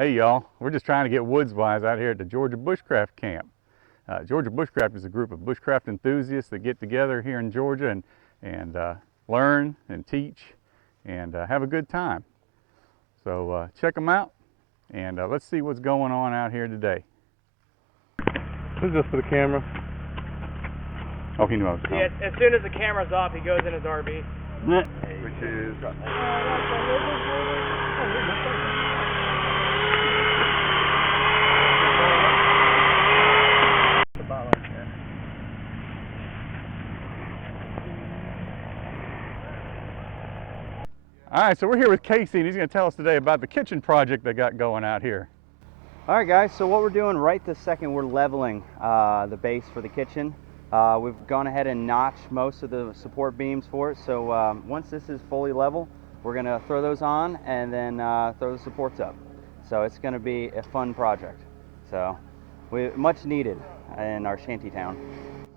Hey y'all, we're just trying to get woods-wise out here at the Georgia Bushcraft Camp. Georgia Bushcraft is a group of bushcraft enthusiasts that get together here in Georgia and learn and teach and have a good time. So check them out and let's see what's going on out here today. This is just for the camera. Oh, he knows. Yeah, as soon as the camera's off, he goes in his RV. Which is... All right, so we're here with Casey, and he's going to tell us today about the kitchen project they got going out here. All right, guys, so what we're doing right this second, we're leveling the base for the kitchen. We've gone ahead and notched most of the support beams for it, so once this is fully level, we're going to throw those on and then throw the supports up. So it's going to be a fun project. So much needed in our shanty town.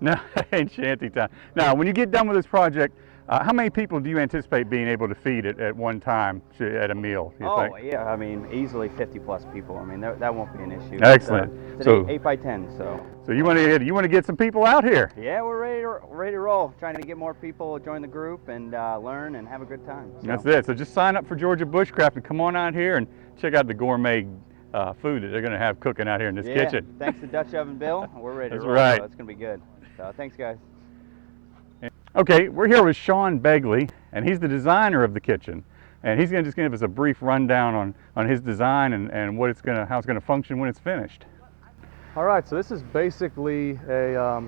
No, in shanty town. Now, when you get done with this project, how many people do you anticipate being able to feed it at one time at a meal? Oh, yeah, I mean, easily 50 plus people. I mean, that won't be an issue. Excellent. It's an 8 by 10, so. So you want to get some people out here? Yeah, we're ready to roll. Trying to get more people join the group and learn and have a good time. So. That's it. So just sign up for Georgia Bushcraft and come on out here and check out the gourmet food that they're going to have cooking out here in this kitchen. Thanks to Dutch Oven Bill. We're ready to roll. Right. So it's going to be good. So thanks, guys. Okay, we're here with Sean Begley, and he's the designer of the kitchen. And he's going to just give us a brief rundown on his design and how it's going to function when it's finished. All right, so this is basically a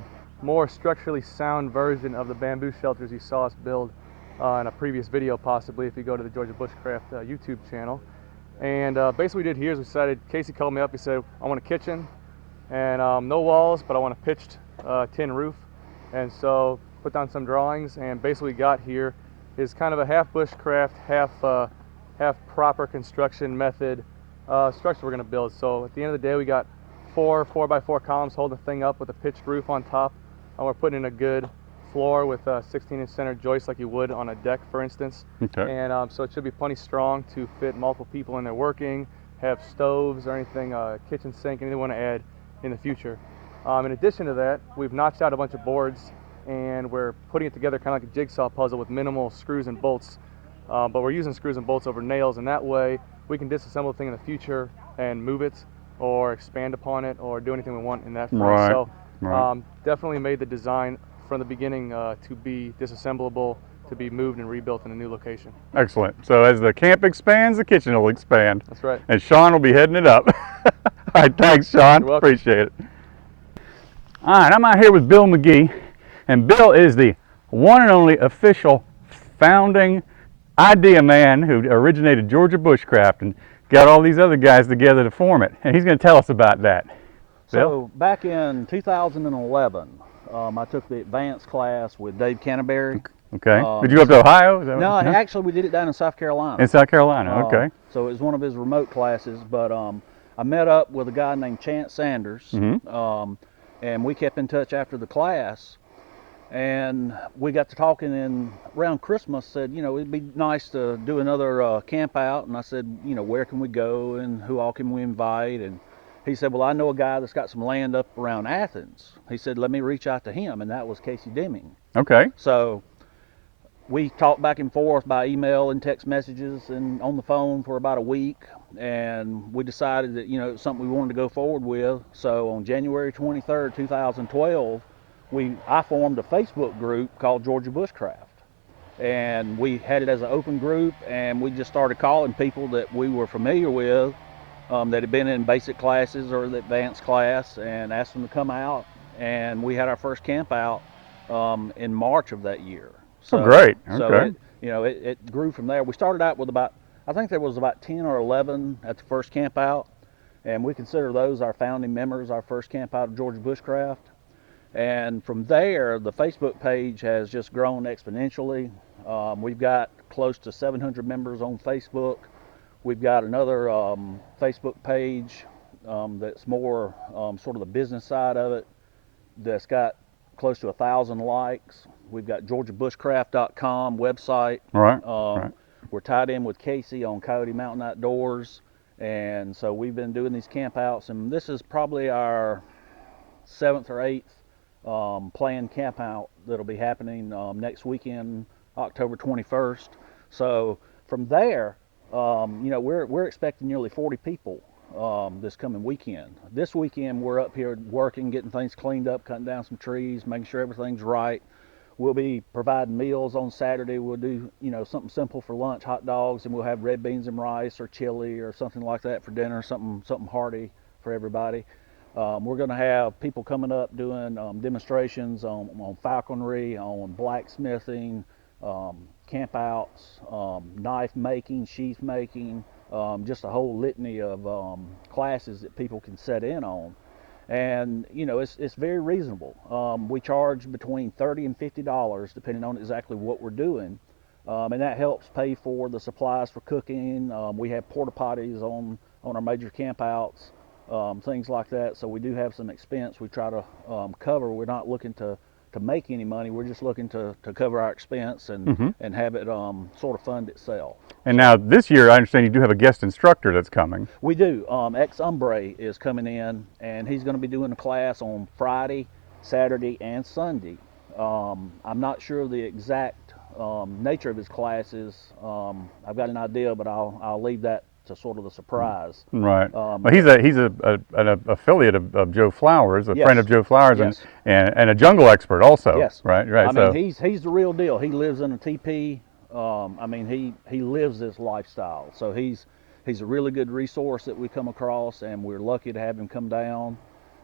more structurally sound version of the bamboo shelters you saw us build in a previous video, possibly, if you go to the Georgia Bushcraft YouTube channel. And basically what we did here is we decided, Casey called me up, he said, I want a kitchen and no walls, but I want a pitched tin roof. And so put down some drawings, and basically got here is kind of a half bushcraft, half proper construction method structure we're going to build. So at the end of the day, we got 4 4x4 columns holding the thing up with a pitched roof on top, and we're putting in a good floor with a 16-inch center joist like you would on a deck, for instance. Okay. And so it should be plenty strong to fit multiple people in there working, have stoves or anything, kitchen sink, anything they want to add in the future. In addition to that, we've notched out a bunch of boards and we're putting it together kind of like a jigsaw puzzle with minimal screws and bolts, but we're using screws and bolts over nails, and that way we can disassemble the thing in the future and move it or expand upon it or do anything we want in that front. Right. So definitely made the design from the beginning to be disassemblable, to be moved and rebuilt in a new location. Excellent. So as the camp expands, the kitchen will expand. That's right. And Sean will be heading it up. All right, thanks, Sean. You're welcome. Appreciate it. All right, I'm out here with Bill McGee. And Bill is the one and only official founding idea man who originated Georgia Bushcraft and got all these other guys together to form it. And he's going to tell us about that. Bill? So back in 2011, I took the advanced class with Dave Canterbury. Okay. Did you go up to Ohio? Is that No, what, actually we did it down in South Carolina. in South Carolina, okay. So it was one of his remote classes, but I met up with a guy named Chance Sanders, and we kept in touch after the class. And we got to talking, and around Christmas said, you know, it'd be nice to do another camp out. And I said, you know, where can we go and who all can we invite? And he said, well, I know a guy that's got some land up around Athens. He said, let me reach out to him, and that was Casey Deming. Okay. So we talked back and forth by email and text messages and on the phone for about a week, and we decided that, you know, it was something we wanted to go forward with. So on January 23rd, 2012, I formed a Facebook group called Georgia Bushcraft, and we had it as an open group, and we just started calling people that we were familiar with that had been in basic classes or the advanced class, and asked them to come out, and we had our first camp out in March of that year. So, great. So okay. it grew from there. We started out with I think there was about 10 or 11 at the first camp out, and we consider those our founding members, our first camp out of Georgia Bushcraft. And from there, the Facebook page has just grown exponentially. We've got close to 700 members on Facebook. We've got another Facebook page that's more sort of the business side of it, that's got close to 1,000 likes. We've got GeorgiaBushcraft.com website. Right. We're tied in with Casey on Coyote Mountain Outdoors, And so we've been doing these campouts, and this is probably our 7th or 8th planned campout that'll be happening next weekend, October 21st. So from there, you know, we're expecting nearly 40 people this coming weekend. This weekend we're up here working, getting things cleaned up, cutting down some trees, making sure everything's right. We'll be providing meals on Saturday. We'll do, you know, something simple for lunch, hot dogs, and we'll have red beans and rice or chili or something like that for dinner, something hearty for everybody. We're going to have people coming up doing demonstrations on falconry, on blacksmithing, campouts, knife making, sheath making, just a whole litany of classes that people can set in on. And you know, it's very reasonable. We charge between $30 and $50 depending on exactly what we're doing, and that helps pay for the supplies for cooking. We have porta potties on our major campouts, things like that. So we do have some expense we try to cover. We're not looking to make any money. We're just looking to cover our expense and and have it sort of fund itself. And now this year, I understand you do have a guest instructor that's coming. We do. Ex Umbre is coming in, and he's going to be doing a class on Friday, Saturday, and Sunday. I'm not sure the exact nature of his classes. I've got an idea, but I'll leave that to sort of the surprise. Right. Well, he's an affiliate of Joe Flowers, a friend of Joe Flowers, and a jungle expert also. Yes. Right. I mean, he's the real deal. He lives in a teepee. I mean, he lives this lifestyle. So he's a really good resource that we come across, and we're lucky to have him come down.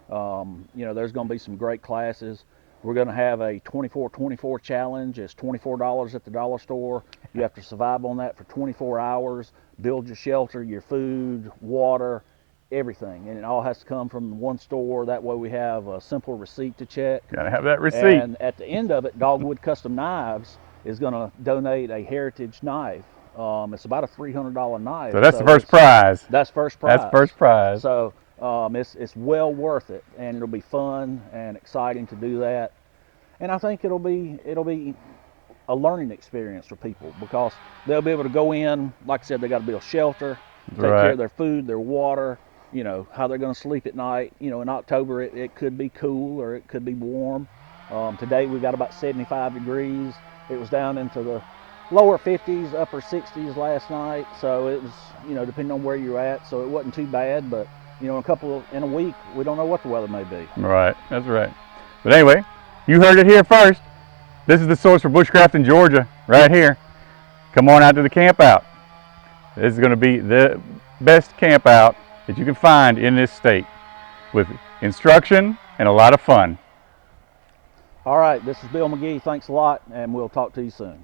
You know, there's going to be some great classes. We're going to have a 24-24 challenge. It's $24 at the dollar store. You have to survive on that for 24 hours, build your shelter, your food, water, everything. And it all has to come from one store. That way we have a simple receipt to check. Got to have that receipt. And at the end of it, Dogwood Custom Knives is going to donate a heritage knife. It's about a $300 knife. So that's the first prize. That's first prize. That's first prize. So it's well worth it, and it'll be fun and exciting to do that. And I think it'll be a learning experience for people, because they'll be able to go in, like I said, they got to build shelter, take care of their food, their water, you know, how they're going to sleep at night. You know, in October it could be cool or it could be warm. Today we got about 75 degrees. It was down into the lower 50s, upper 60s last night. So it was, you know, depending on where you're at. So it wasn't too bad, but you know, in a week, we don't know what the weather may be. Right, that's right. But anyway, you heard it here first. This is the source for bushcraft in Georgia, right here. Come on out to the campout. This is going to be the best campout that you can find in this state, with instruction and a lot of fun. All right, this is Bill McGee. Thanks a lot, and we'll talk to you soon.